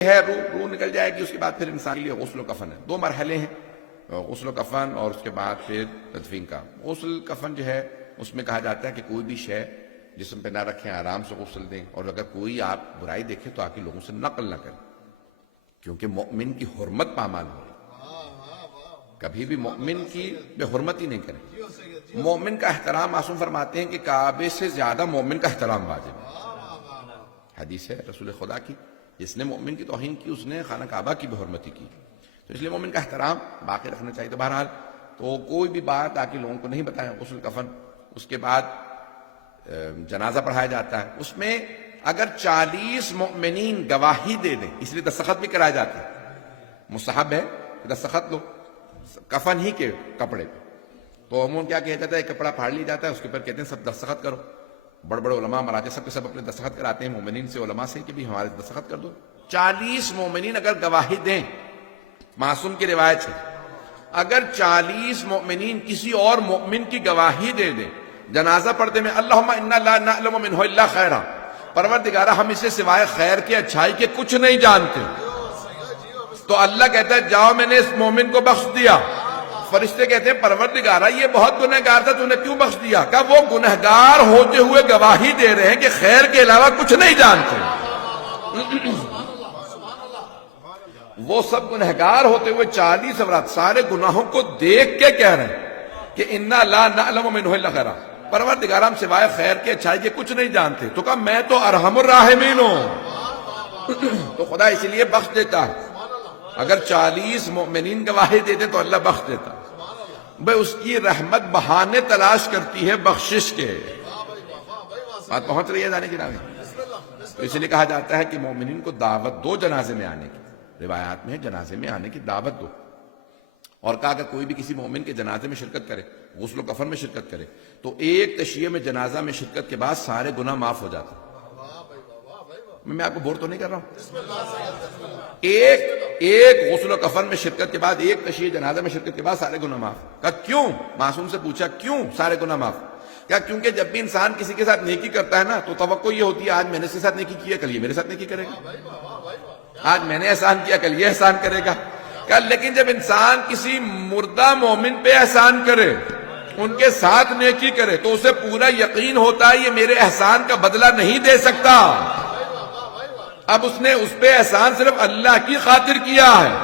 ہے روح نکل جائے گی، اس کے بعد پھر انسان کے لیے غسل و کفن ہے. 2 مرحلے ہیں، غسل و کفن اور اس کے بعد پھر تدفین کا. غسل کفن جو ہے اس میں کہا جاتا ہے کہ کوئی بھی شے جسم پہ نہ رکھیں، آرام سے غسل دیں، اور اگر کوئی آپ برائی دیکھیں تو آ کے لوگوں سے نقل نہ کریں، کیونکہ مؤمن کی حرمت پامال ہو. کبھی بھی مؤمن کی بے حرمتی نہیں کریں. مومن کا احترام معصوم فرماتے ہیں کہ کعبے سے زیادہ مومن کا احترام واجب ہے. حدیث ہے رسول خدا کی، جس نے مومن کی توہین کی اس نے خانہ کعبہ کی بے حرمتی کی. تو اس لیے مومن کا احترام باقی رکھنا چاہیے. تو بہرحال تو کوئی بھی بات آ کے لوگوں کو نہیں بتائیں. غسل کفن، اس کے بعد جنازہ پڑھایا جاتا ہے. اس میں اگر 40 مؤمنین گواہی دے دیں، اس لیے دستخط بھی کرایا جاتا ہے. مستحب ہے کہ دستخط لو کفن ہی کے کپڑے پہ. تو عموماً کیا کہا جاتا ہے، کپڑا پھاڑ لیا جاتا ہے، اس کے اوپر کہتے ہیں سب دستخط کرو. بڑے بڑے علماء مراجع سب کے سب اپنے دستخط کراتے ہیں مومنین سے، علماء سے، کہ بھی ہمارے دستخط کر دو. 40 مومنین اگر گواہی دیں، معصوم کی روایت ہے، اگر 40 مومنین کسی اور مومن کی گواہی دے دیں جنازہ پڑھتے میں، اللہم انا لا نعلم منہ الا خیرا، پروردگارہ ہم اسے سوائے خیر کے، اچھائی کے کچھ نہیں جانتے، تو اللہ کہتا ہے جاؤ میں نے اس مومن کو بخش دیا. فرشتے کہتے ہیں پروردگارہ یہ بہت گنہگار تھا، تو نے کیوں بخش دیا؟ کہ وہ گنہگار ہوتے ہوئے گواہی دے رہے ہیں کہ خیر کے علاوہ کچھ نہیں جانتے. وہ سب گنہگار ہوتے ہوئے 40 افراد سارے گناہوں کو دیکھ کے کہہ رہے ہیں کہ انا لا نعلم منہ الا خیرا، پروردگار ہم سوائے خیر کے، اچھائی کے کچھ نہیں جانتے. تو کہا میں تو ارحم الراحمین ہوں. تو خدا اس لیے بخش دیتا ہے. اگر 40 مومنین گواہی دیتے تو اللہ بخش دیتا. بھئی اس کی رحمت بہانے تلاش کرتی ہے بخشش کے. بات پہنچ رہی ہے جانے کی رامی؟ تو اس لیے کہا جاتا ہے کہ مومنین کو دعوت دو جنازے میں آنے کی. روایات میں جنازے میں آنے کی دعوت دو. اور کہا کہ کوئی بھی کسی مومن کے جنازے میں شرکت کرے، غسل و کفن میں شرکت کرے، تو ایک تشیع میں جنازہ میں شرکت کے بعد سارے گناہ معاف ہو جاتے. میں آپ کو بور تو نہیں کر رہا ہوں. ایک غسل و کفن میں شرکت کے بعد، ایک تشیع جنازہ میں شرکت کے بعد سارے گناہ معاف. کہا کیوں؟ معصوم سے پوچھا کیوں سارے گناہ معاف؟ کیا کیونکہ جب بھی انسان کسی کے ساتھ نیکی کرتا ہے نا تو توقع یہ ہوتی ہے آج میں نے اس کے ساتھ نیکی کی، کل یہ میرے ساتھ نیکی کرے گا. آج میں نے احسان کیا، کل یہ احسان کرے گا. لیکن جب انسان کسی مردہ مومن پہ احسان کرے، ان کے ساتھ نیکی کرے، تو اسے پورا یقین ہوتا ہے یہ میرے احسان کا بدلہ نہیں دے سکتا. اب اس نے اس پہ احسان صرف اللہ کی خاطر کیا ہے.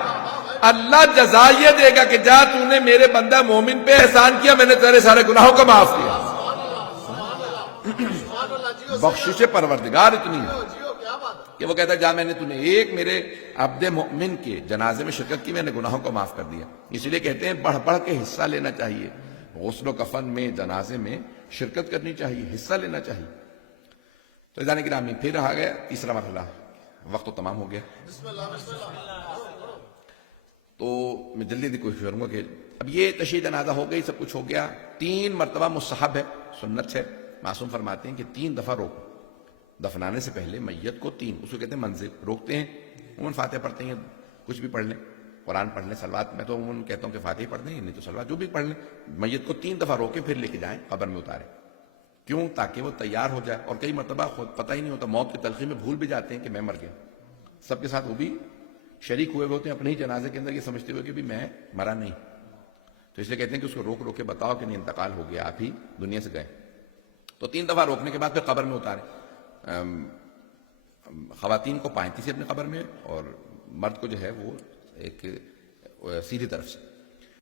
اللہ جزا یہ دے گا کہ جا تو نے میرے بندہ مومن پہ احسان کیا، میں نے تیرے سارے گناہوں کو معاف کیا. بخشش پروردگار اتنی ہے کہ وہ کہتا ہے جا میں نے تُونے ایک میرے عبد مؤمن کے جنازے میں شرکت کی، میں نے گناہوں کو معاف کر دیا. اسی لیے کہتے ہیں بڑھ بڑھ کے حصہ لینا چاہیے. غسل و کفن میں، جنازے میں شرکت کرنی چاہیے، حصہ لینا چاہیے. تو جانے کی رامی پھر رہا گیا تیسرا مرحلہ. وقت تو تمام ہو گیا، تو میں جلدی کوشش کروں گا کہ اب یہ تشیع جنازہ ہو گئی، سب کچھ ہو گیا. 3 مرتبہ مستحب ہے، سنت ہے. معصوم فرماتے ہیں کہ 3 دفعہ روکو دفنانے سے پہلے میت کو. 3 اس کو کہتے ہیں منزل. روکتے ہیں عموماً فاتحہ پڑھتے ہیں، کچھ بھی پڑھ لیں، قرآن پڑھ لیں، صلوات. میں تو عموماً کہتا ہوں کہ فاتحہ پڑھ لیں، نہیں تو صلوات جو بھی پڑھ لیں. میت کو 3 دفعہ روکیں، پھر لے کے جائیں قبر میں اتاریں. کیوں؟ تاکہ وہ تیار ہو جائے. اور کئی مرتبہ خود پتہ ہی نہیں ہوتا، موت کی تلخی میں بھول بھی جاتے ہیں کہ میں مر گیا. سب کے ساتھ وہ بھی شریک ہوئے ہوتے ہیں اپنے ہی جنازے کے اندر، یہ سمجھتے ہوئے کہ بھی میں مرا نہیں. تو اس لیے کہتے ہیں کہ اس کو روک کے بتاؤ کہ نہیں انتقال ہو گیا، آپ ہی دنیا سے گئے. تو 3 دفعہ روکنے کے بعد پھر قبر میں اتاریں. خواتین کو پائنتی سے اپنے قبر میں، اور مرد کو جو ہے وہ ایک سیدھی طرف سے.